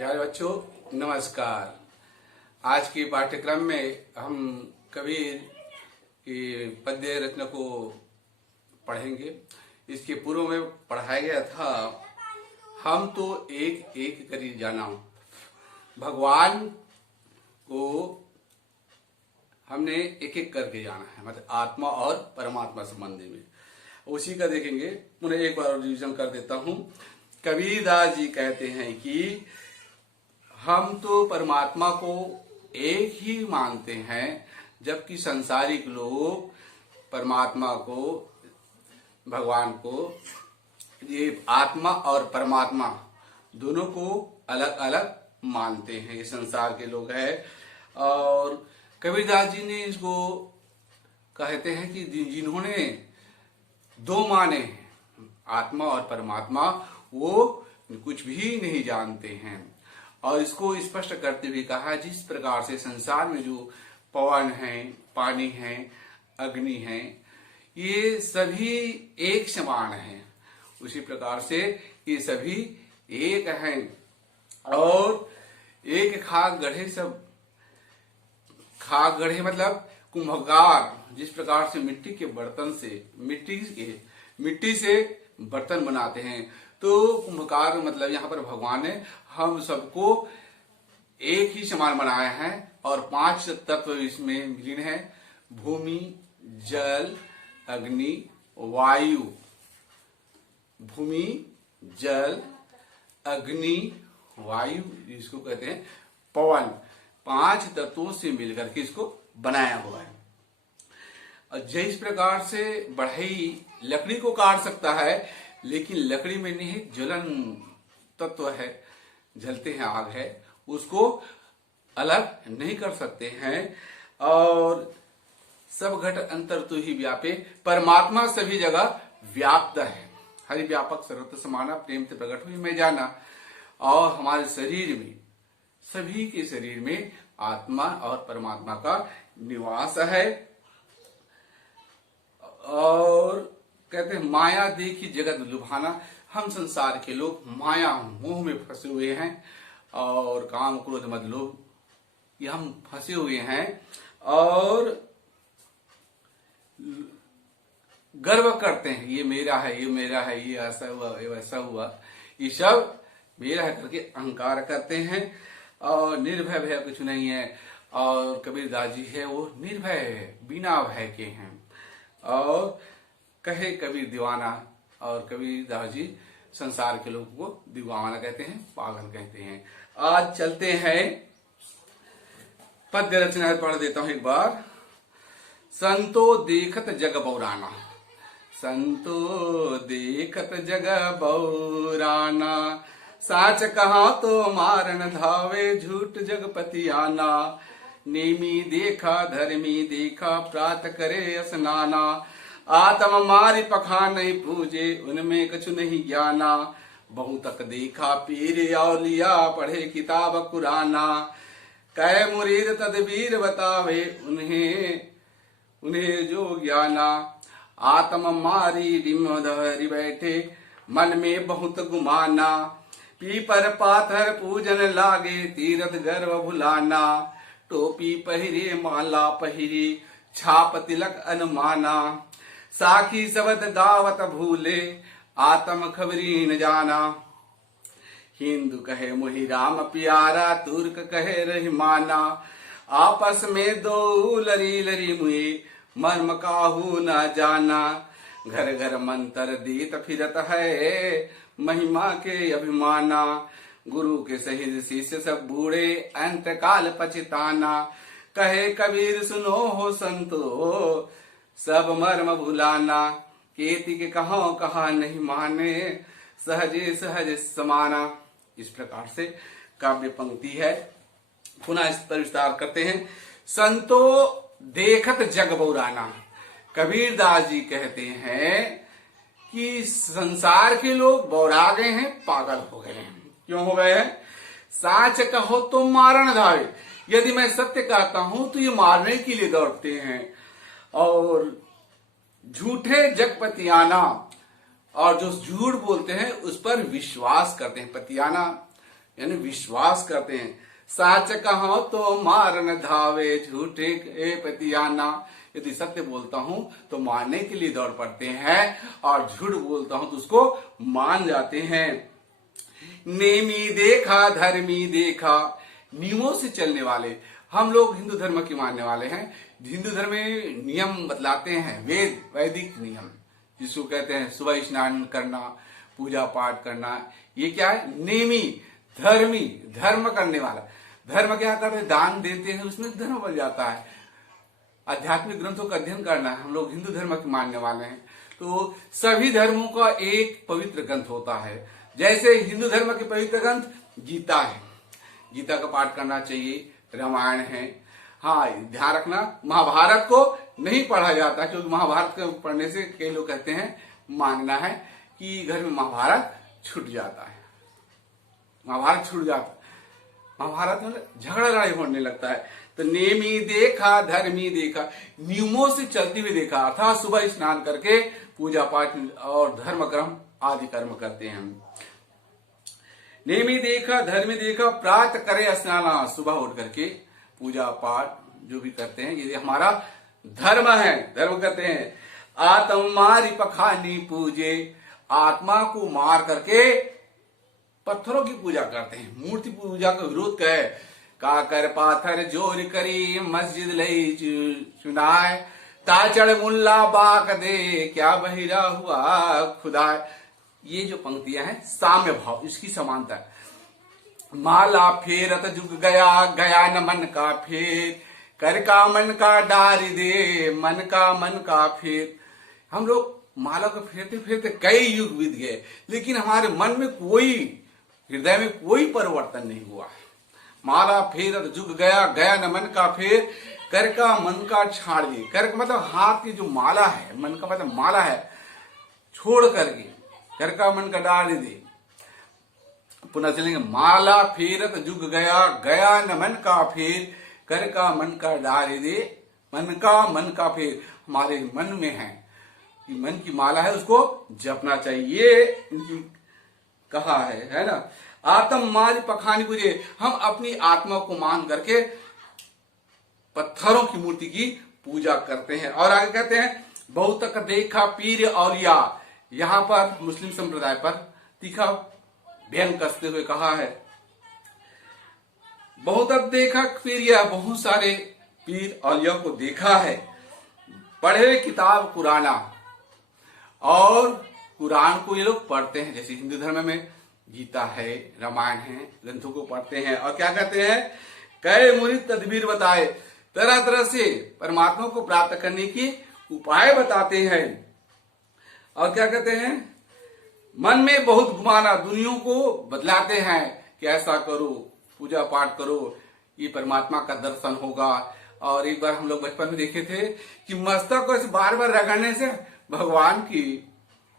प्यारे बच्चों, नमस्कार। आज के पाठ्यक्रम में हम कबीर की पद्य रचना को पढ़ेंगे। इसके पूर्व में पढ़ाया गया था, हम तो एक एक करी जाना। भगवान को हमने एक एक करके जाना है, मतलब आत्मा और परमात्मा संबंधी में उसी का देखेंगे। उन्हें एक बार रिविजन कर देता हूं। कबीरदास जी कहते हैं कि हम तो परमात्मा को एक ही मानते हैं, जबकि सांसारिक लोग परमात्मा को, भगवान को, ये आत्मा और परमात्मा दोनों को अलग अलग मानते हैं। ये संसार के लोग हैं। और कबीरदास जी ने इसको कहते हैं कि जिन्होंने दो माने हैं, आत्मा और परमात्मा, वो कुछ भी नहीं जानते हैं। और इसको स्पष्ट करते हुए कहा, जिस प्रकार से संसार में जो पवन है, पानी है, अग्नि है, ये सभी एक समान हैं, उसी प्रकार से ये सभी एक हैं। और एक खाक गढ़े, सब खाक गढ़े मतलब कुंभकार जिस प्रकार से मिट्टी के बर्तन से मिट्टी से बर्तन बनाते हैं, तो कुंभकार मतलब यहाँ पर भगवान ने हम सबको एक ही समान बनाया है। और 5 तत्व इसमें विलीन है: भूमि, जल, अग्नि, वायु। भूमि, जल, अग्नि, वायु, इसको कहते हैं पवन। 5 तत्वों से मिलकर के इसको बनाया हुआ है। और जिस प्रकार से बढ़ई लकड़ी को काट सकता है, लेकिन लकड़ी में नहीं ज्वलन तत्व है, जलते हैं, आग है, उसको अलग नहीं कर सकते हैं। और सब घट अंतर तो ही व्यापे, परमात्मा सभी जगह व्याप्त है। हरि व्यापक सर्वत्र समाना, प्रेम से प्रकट हुई मैं जाना। और हमारे शरीर में, सभी के शरीर में आत्मा और परमात्मा का निवास है। और कहते हैं माया देखी जगत लुभाना। हम संसार के लोग माया मोह में फंसे हुए हैं, और काम क्रोध मद लोभ ये हम फंसे हुए हैं। और गर्व करते हैं, ये मेरा है, ये मेरा है, ये ऐसा हुआ, ये वैसा हुआ, ये सब मेरा है करके अहंकार करते हैं। और निर्भय भय कुछ नहीं है। और कबीरदास जी है वो निर्भय है, बिना भय के हैं। और कहे कबीर दीवाना। और कबीरदास जी संसार के लोगों को दीवाना कहते हैं, पागल कहते हैं। आज चलते हैं, पद्य रचना पढ़ देता हूं एक बार। संतो देखत जग बौराना। संतो देखत जग बौराना, साच कहा तो मारन धावे, झूठ जगपति आना। नेमी देखा धर्मी देखा, प्रात करे स्नाना। आत्म मारी पखा नहीं पूजे, उनमें कछु नहीं ज्ञाना। बहुतक देखा पीर औलिया, पढ़े किताब कुराना। कह मुरीद तदबीर बतावे, उन्हें जो ज्ञाना। आत्म मारी डिम धरि बैठे, मन में बहुत गुमाना। पीपर पाथर पूजन लागे, तीरथ गर्व भुलाना। टोपी पहिरे माला पहिरे, छाप तिलक अनुमाना। साखी शब्द गावत भूले, आत्म खबरी न जाना। हिंदू कहे मोहि राम प्यारा, तुर्क कहे रहीमाना। आपस में दो लरी लरी मुए, मर्म काहू न जाना। घर घर मंत्र दीत फिरत है, महिमा के अभिमाना। गुरु के सहित शिष्य सब बूढ़े, अंत काल पछताना। कहे कबीर सुनो हो संतो, सब मर्म भुलाना। केति के कहो कहा नहीं माने, सहजे सहज समाना। इस प्रकार से काव्य पंक्ति है। पुनः इस पर विस्तार करते हैं। संतो देखत जग बौराना। कबीरदास जी कहते हैं कि संसार के लोग बौरा गए हैं, पागल हो गए हैं। क्यों हो गए हैं? साच कहो तो मारन धावे। यदि मैं सत्य कहता हूं तो ये मारने के लिए दौड़ते हैं। और झूठे जगपतियाना, और जो झूठ बोलते हैं उस पर विश्वास करते हैं। पतियाना यानी विश्वास करते हैं। साच कहो तो मार न धावे, झूठे ए पतियाना। यदि सत्य बोलता हूं तो मानने के लिए दौड़ पड़ते हैं, और झूठ बोलता हूं तो उसको मान जाते हैं। नेमी देखा धर्मी देखा, नियमों से चलने वाले। हम लोग हिंदू धर्म के मानने वाले हैं। हिंदू धर्म में नियम बतलाते हैं, वैदिक नियम, जिसको कहते हैं सुबह स्नान करना, पूजा पाठ करना। ये क्या है? नेमी, धर्मी, धर्म करने वाला। धर्म क्या करते हैं? दान देते हैं, उसमें धर्म बन जाता है। आध्यात्मिक ग्रंथों का अध्ययन करना है। हम लोग हिंदू धर्म के मानने वाले हैं। तो सभी धर्मों का एक पवित्र ग्रंथ होता है। जैसे हिंदू धर्म के पवित्र ग्रंथ गीता है, गीता का पाठ करना चाहिए। रामायण है। हाँ, ध्यान रखना, महाभारत को नहीं पढ़ा जाता, क्योंकि महाभारत को पढ़ने से कई लोग कहते हैं, मानना है कि घर में महाभारत छूट जाता है। महाभारत छूट जाता, महाभारत में झगड़ा लड़ाई होने लगता है। तो नेमी देखा धर्मी देखा, नियमों से चलते हुए देखा, अर्थात सुबह स्नान करके पूजा पाठ और धर्म कर्म आदि कर्म करते हैं। नेमी देखा धर्मी देखा, प्रात करे स्नाना, सुबह उठ करके पूजा पाठ जो भी करते हैं, ये हमारा धर्म है। धर्म कहते हैं आत्म मारी पखानी पूजे, आत्मा को मार करके पत्थरों की पूजा करते हैं। मूर्ति पूजा का विरोध क्या है? काकर पाथर जोर करी, मस्जिद लई चुनाए, ताचड़ मुल्ला बाक दे, क्या बहिरा हुआ खुदा। ये जो पंक्तियां हैं साम्य भाव, इसकी समानता है। माला फेरत जुग गया, गया न मन का फेर, कर का मन का डारी दे, मन का फेर। हम लोग माला को फेरते फेरते कई युग बीत गए, लेकिन हमारे मन में कोई, हृदय में कोई परिवर्तन नहीं हुआ। माला फेरत जुग गया, गया न मन का फेर, कर का मन का छाड़ दे। कर मतलब हाथ की जो माला है, मन का मतलब माला है, छोड़ करके कर का मन का डाल दे। पुनः चलेंगे, माला फेरत जुग गया, गया न मन का फेर, कर का मन का डाल दे, मन का फेर। हमारे मन में है, मन की माला है, उसको जपना चाहिए, इनकी कहा है ना। आत्म मारी पखानी पूजे, हम अपनी आत्मा को मान करके पत्थरों की मूर्ति की पूजा करते हैं। और आगे कहते हैं बहुत तक देखा पीर औलिया, यहां पर मुस्लिम संप्रदाय पर तीखा व्यंग कसते हुए कहा है। बहुत तक देखा पीरिया, बहुत सारे पीर औलिया को देखा है, पढ़े किताब कुराना, और कुरान को ये लोग पढ़ते हैं। जैसे हिंदू धर्म में गीता है, रामायण है, ग्रंथों को पढ़ते हैं। और क्या कहते हैं? कई मुरीद तदबीर बताए, तरह तरह से परमात्मा को प्राप्त करने की उपाय बताते हैं। और क्या कहते हैं? मन में बहुत घुमाना, दुनिया को बदलाते हैं कि ऐसा करो, पूजा पाठ करो, ये परमात्मा का दर्शन होगा। और एक बार हम लोग बचपन में देखे थे कि मस्तक को बार बार रगड़ने से भगवान की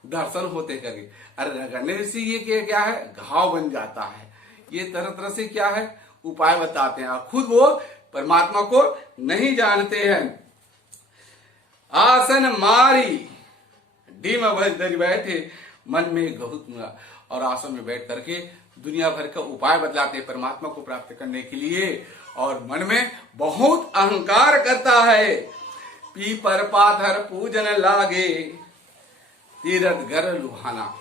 दर्शन होते करके। अरे रगड़ने से ये क्या है? घाव बन जाता है। ये तरह तरह से क्या है? उपाय बताते हैं, और खुद वो परमात्मा को नहीं जानते हैं। आसन मारी डीम बजदरी बैठे, मन में बहुत, और आसन में बैठ करके दुनिया भर का उपाय बदलाते हैं परमात्मा को प्राप्त करने के लिए। और मन में बहुत अहंकार करता है। पीपर पाथर पूजन लागे, तीरथ घर लुभाना।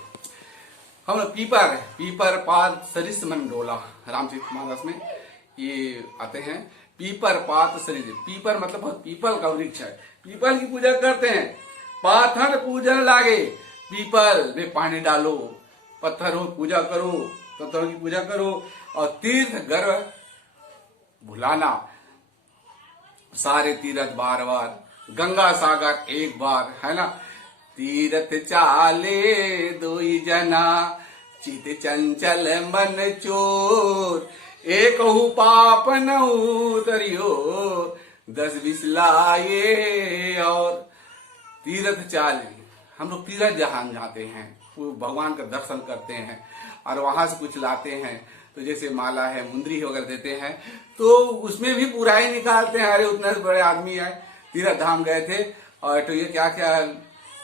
हम पीपर पात सरिस मन डोला, रामचरितमानस में ये आते हैं। पीपर पात सरिस, पीपर मतलब पीपल का वृक्ष है, पीपल की पूजा करते हैं। पाथर पूजन लागे, पीपल में पानी डालो, पत्थरों की पूजा करो, पत्थरों की पूजा करो। और तीर्थ घर भुलाना, सारे तीर्थ बार बार, गंगा सागर एक बार, है ना। तीर्थ चाले दोई जना, चित चंचल मन चोर, एक पाप न उतरियो, 10 20 लाए। और तीर्थ चाले, हम लोग तीर्थ जहां जाते हैं, भगवान का दर्शन करते हैं, और वहां से कुछ लाते हैं। तो जैसे माला है, मुंदरी वगैरह देते हैं, तो उसमें भी बुराई निकालते हैं। अरे उतने बड़े आदमी है, तीर्थ धाम गए थे, और तो ये क्या क्या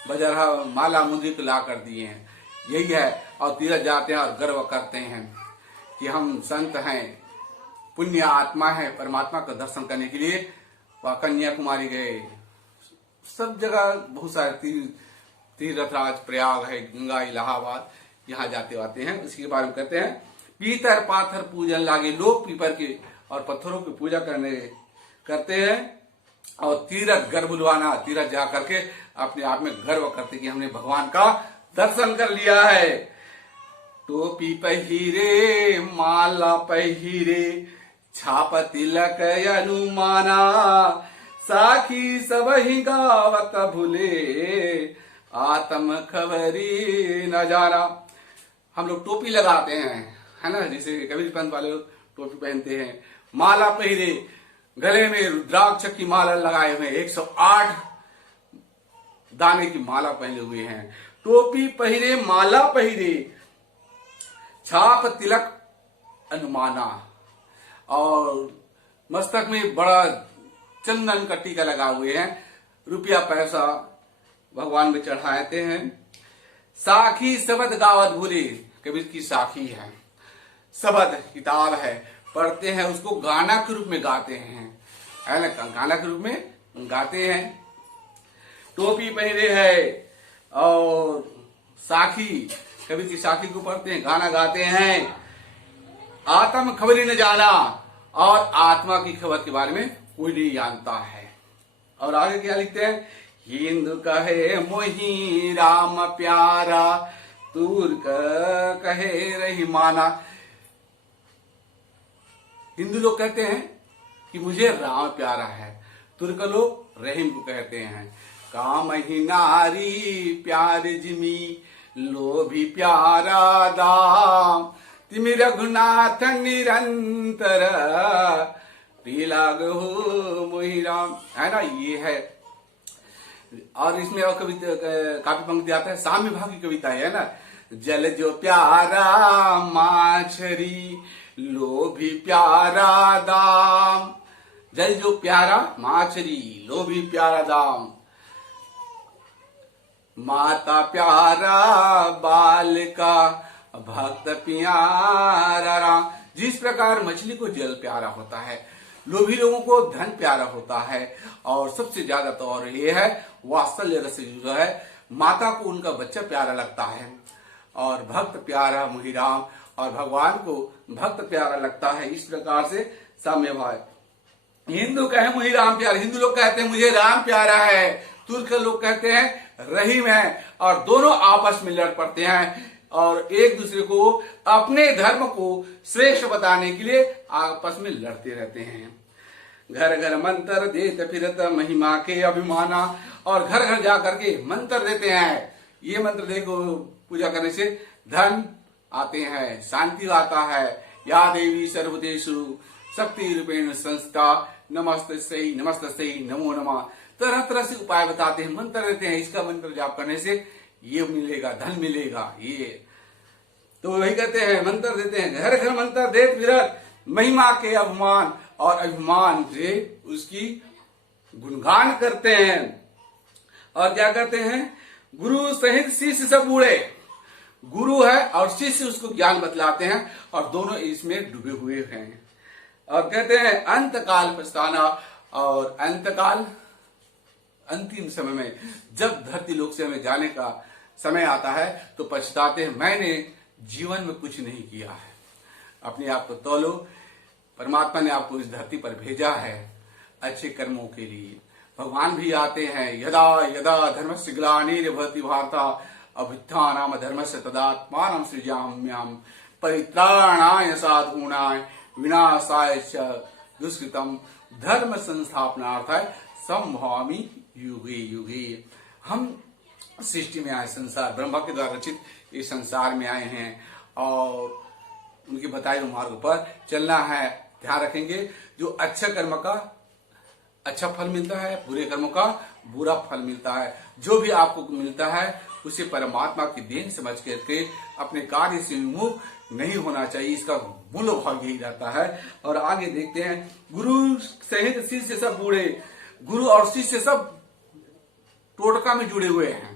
बजरहा माला मुंदरी तो ला कर दिए हैं, यही है। और तीर्थ जाते हैं और गर्व करते हैं। कि हम संत हैं, पुण्य आत्मा है, परमात्मा का दर्शन करने के लिए वह कन्याकुमारी गए। सब जगह बहुत सारे तीर्थराज, प्रयाग है, गंगा, इलाहाबाद, यहाँ जाते आते हैं। इसके बारे में कहते हैं, पीतर पाथर पूजन लागे, लोग पीपर के और पत्थरों की पूजा करते हैं और तीरथ गर्भ बुलवाना, तीरथ जा करके अपने आप में गर्व करते कि हमने भगवान का दर्शन कर लिया है। टोपी पहिरे, माला पहिरे, छाप तिलक अनुमाना, साखी सब ही गावत भूले, आत्म खबरी न जाना। हम लोग टोपी लगाते हैं, है ना, जैसे कबीर पंथ वाले लोग टोपी पहनते हैं। माला पहिरे, गले में रुद्राक्ष की माला लगाए हुए, 108 दाने की माला पहने हुए हैं। टोपी पहिरे, माला पहिरे, छाप तिलक अनुमाना, और मस्तक में बड़ा चंदन का टीका लगा हुए हैं, रुपया पैसा भगवान में चढ़ाते हैं। साखी सबद गावत भूले, कबीर की साखी है, सबद किताब है, पढ़ते हैं, उसको गाना के रूप में गाते हैं, है ना, गाना के रूप में गाते हैं। टोपी पहने है और साखी, कबीर की साखी को पढ़ते हैं, गाना गाते हैं। आत्म खबरी न जाना, और आत्मा की खबर के बारे में कोई नहीं जानता है। और आगे क्या लिखते हैं, हिंदू कहे मोही राम प्यारा, तुर्क कहे रही माना। हिंदू लोग कहते हैं कि मुझे राम प्यारा है, तुर्क लोग रहीम को कहते हैं। काम ही नारी प्यार जिमी, लोभी प्यारा दाम, तिमि रघुनाथ निरंतर, पीलाग हो मोहि राम, है ना, ये है। और इसमें और कविता काफी पंक्ति आता है, साम्य भाव की कविता है ना, जल जो प्यारा माछरी, लोभी प्यारा दाम, जल जो प्यारा माछरी, लोभी प्यारा दाम, माता प्यारा बाल का, भक्त प्यारा राम। जिस प्रकार मछली को जल प्यारा होता है, लोभी लोगों को धन प्यारा होता है, और सबसे ज्यादा तो और ये है वात्सल्य रस जो है, माता को उनका बच्चा प्यारा लगता है, और भक्त प्यारा मुहिराम, और भगवान को भक्त प्यारा लगता है। इस प्रकार से साम्य भाव। हिंदू कहे मुझे राम प्यारा, हिंदू लोग कहते हैं मुझे राम प्यारा है, तुर्क लोग कहते हैं रहीम है, और दोनों आपस में लड़ पड़ते हैं और एक दूसरे को अपने धर्म को श्रेष्ठ बताने के लिए आपस में लड़ते रहते हैं। घर घर मंत्र देत फिरत महिमा के अभिमाना, और घर घर जा करके मंत्र देते हैं। ये मंत्र देखो, पूजा करने से धन आते हैं, शांति आता है। या देवी सर्वदेशु शक्ति रूपेण संस्था, नमस्तस्यै नमस्तस्यै नमो नमः। तरह तरह से उपाय बताते हैं, मंत्र देते हैं, इसका मंत्र जाप करने से ये मिलेगा, धन मिलेगा। ये तो वही कहते हैं, मंत्र देते हैं, घर घर मंत्र दे फिरत महिमा के अभिमान, और अभिमान से उसकी गुणगान करते हैं। और क्या कहते हैं, गुरु सहित शिष्य सब बूढ़े, गुरु है और शिष्य उसको ज्ञान बतलाते हैं, और दोनों इसमें डूबे हुए हैं। और कहते हैं अंत काल पछताना, और अंत काल अंतिम समय में जब धरती लोक से हमें जाने का समय आता है तो पछताते हैं, मैंने जीवन में कुछ नहीं किया है। अपने आप को तौलो, परमात्मा ने आपको इस धरती पर भेजा है अच्छे कर्मों के लिए। भगवान भी आते हैं, यदा यदा धर्मस्य ग्लानिर्भवति भारत अभ्युत्थानम् धर्मस्य तदात्मानं सृजाम्यहम् परित्राणाय साधूनां विनाशाय च दुष्कृतम् धर्म संस्थापनार्थाय संभवामि युगे युगे। हम सृष्टि में आए, संसार ब्रह्मा के द्वारा रचित इस संसार में आए हैं और उनके बताए हुए मार्ग पर चलना है। ध्यान रखेंगे, जो अच्छा कर्म का अच्छा फल मिलता है, बुरे कर्मों का बुरा फल मिलता है। जो भी आपको मिलता है उसे परमात्मा की देन समझ करके अपने कार्य से विमुख नहीं होना चाहिए, इसका मूल भाव यही रहता है। और आगे देखते हैं, गुरु सहित शिष्य सब बूढ़े, गुरु और शिष्य सब टोटका में जुड़े हुए हैं।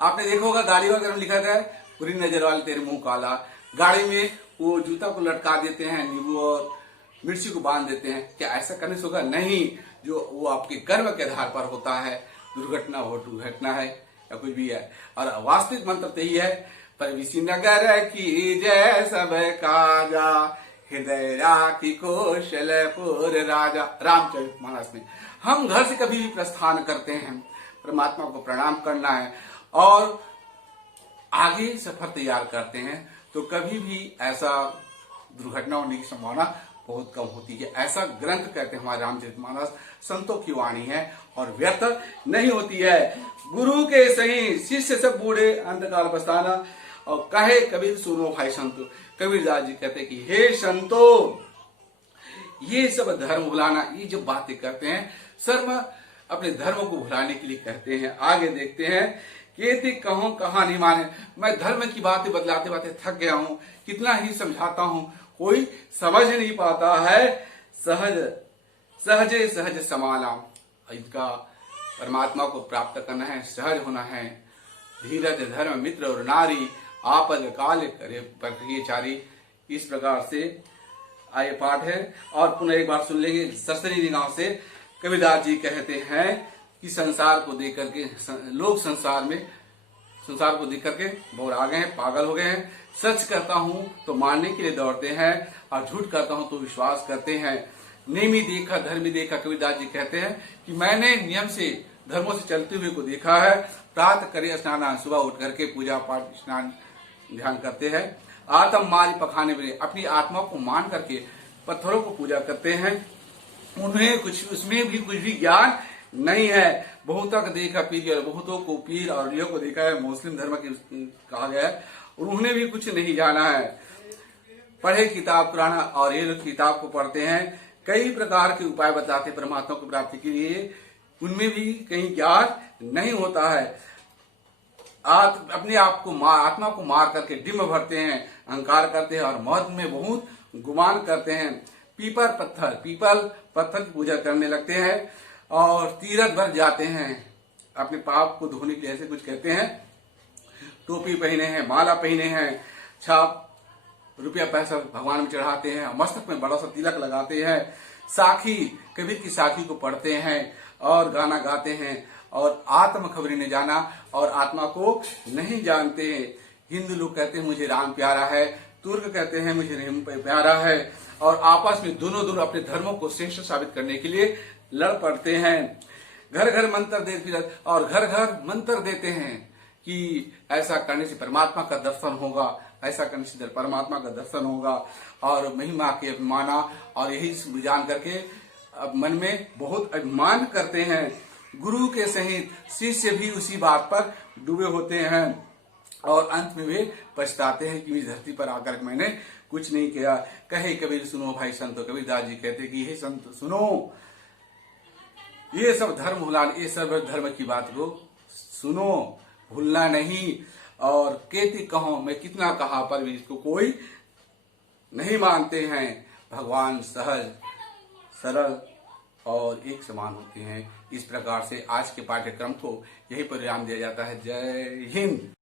आपने देखा होगा गाड़ी वगैरह में लिखा गया है, बुरी नजर वाले तेरे मुंह काला। गाड़ी में वो जूता को लटका देते हैं, नींबू और मिर्ची को बांध देते हैं। क्या ऐसा करने से होगा? नहीं। जो वो आपके कर्म के आधार पर होता है, दुर्घटना हो दुर्घटना है या कुछ भी है। और वास्तविक मंत्र तो यही है, परविशी नगर की जय सब काजा, हृदय राखी कौशलपुर राजा। रामचरितमानस में हम घर से कभी भी प्रस्थान करते हैं, परमात्मा को प्रणाम करना है और आगे सफर तैयार करते हैं, तो कभी भी ऐसा दुर्घटना होने की संभावना बहुत कम होती है। ऐसा ग्रंथ कहते हैं हमारे रामचरितमानस, संतों की वाणी है और व्यर्थ नहीं होती है। गुरु के सही शिष्य सब बूढ़े अंतकाल बस्ताना, और कहे कबीर सुनो भाई संतो। कबीरदास जी कहते कि हे संतो, ये सब धर्म भुलाना, ये जो बातें करते हैं सर्व अपने धर्म को भुलाने के लिए कहते हैं। आगे देखते हैं, केति कहूं कहा नहीं माने। मैं धर्म की बातें बतलाते बातें थक गया हूं, कितना ही समझाता हूं, कोई समझ नहीं पाता है। सहजे सहज समाना, इनका परमात्मा को प्राप्त करना है, सहज होना है। धीरज धर्म मित्र और नारी, आपद काल करे परचारी। इस प्रकार से आए पाठ है। और पुनः एक बार सुन लेंगे सस्तरी निगाह से। कबीरदास जी कहते हैं कि संसार को देख करके लोग संसार को देख करके बोरा गए हैं, पागल हो गए हैं। सच कहता हूं तो मानने के लिए दौड़ते हैं और झूठ करता हूं तो विश्वास करते हैं। नेमी देखा धर्मी देखा, कबीरदास जी कहते हैं कि मैंने नियम से धर्मों से चलते हुए को देखा है। प्रातः करे स्नान, सुबह उठ करके पूजा पाठ स्नान ध्यान करते हैं। आत्म माल पखाने में अपनी आत्मा को मान करके पत्थरों को पूजा करते हैं। उन्हें उसमें भी कुछ भी ज्ञान नहीं है। बहुतों को देखा पीर, और बहुतों को पीर और लियो को देखा है, मुस्लिम धर्म की कहा गया है, और उन्हें भी कुछ नहीं जाना है। पढ़े किताब पुराना, और ये लोग किताब को पढ़ते हैं, कई प्रकार के उपाय बताते परमात्मा की प्राप्ति के लिए, उनमें भी कहीं ज्ञान नहीं होता है। अपने आप को आत्मा को मार करके डिम्ब भरते हैं, अहंकार करते हैं और मौत में बहुत गुमान करते हैं। पीपल पत्थर की पूजा करने लगते हैं और तीरथ भर जाते हैं अपने पाप को धोने के लिए, ऐसे कुछ कहते हैं। टोपी पहने हैं, माला पहने हैं, छाप रुपया पैसा भगवान में चढ़ाते हैं, मस्तक में बड़ा सा तिलक लगाते हैं। साखी, कबीर की साखी को पढ़ते हैं और गाना गाते हैं, और आत्म खबरी ने जाना और आत्मा को नहीं जानते हैं। हिंदू लोग कहते हैं मुझे राम प्यारा है, तुर्क कहते हैं मुझे रहीम प्यारा है, और आपस में दोनों अपने धर्मों को श्रेष्ठ साबित करने के लिए लड़ पड़ते हैं। घर घर मंत्र देते और घर घर मंत्र देते हैं कि ऐसा करने से परमात्मा का दर्शन होगा, ऐसा करने से परमात्मा का दर्शन होगा, और महिमा के माना, और यही जान करके अब मन में बहुत अभिमान करते हैं। गुरु के सहित शिष्य भी उसी बात पर डूबे होते हैं और अंत में वे पछताते हैं कि इस धरती पर आकर मैंने कुछ नहीं किया। कहे कबीर सुनो भाई संतो, कबीरदास जी कहते कि हे संत सुनो, ये सब धर्म भुलाने, ये सब धर्म की बात को सुनो, भूलना नहीं। और केति कहो, मैं कितना कहा पर भी इसको कोई नहीं मानते हैं। भगवान सहज सरल और एक समान होते हैं। इस प्रकार से आज के पाठ्यक्रम को यही परिणाम दिया जाता है। जय हिंद।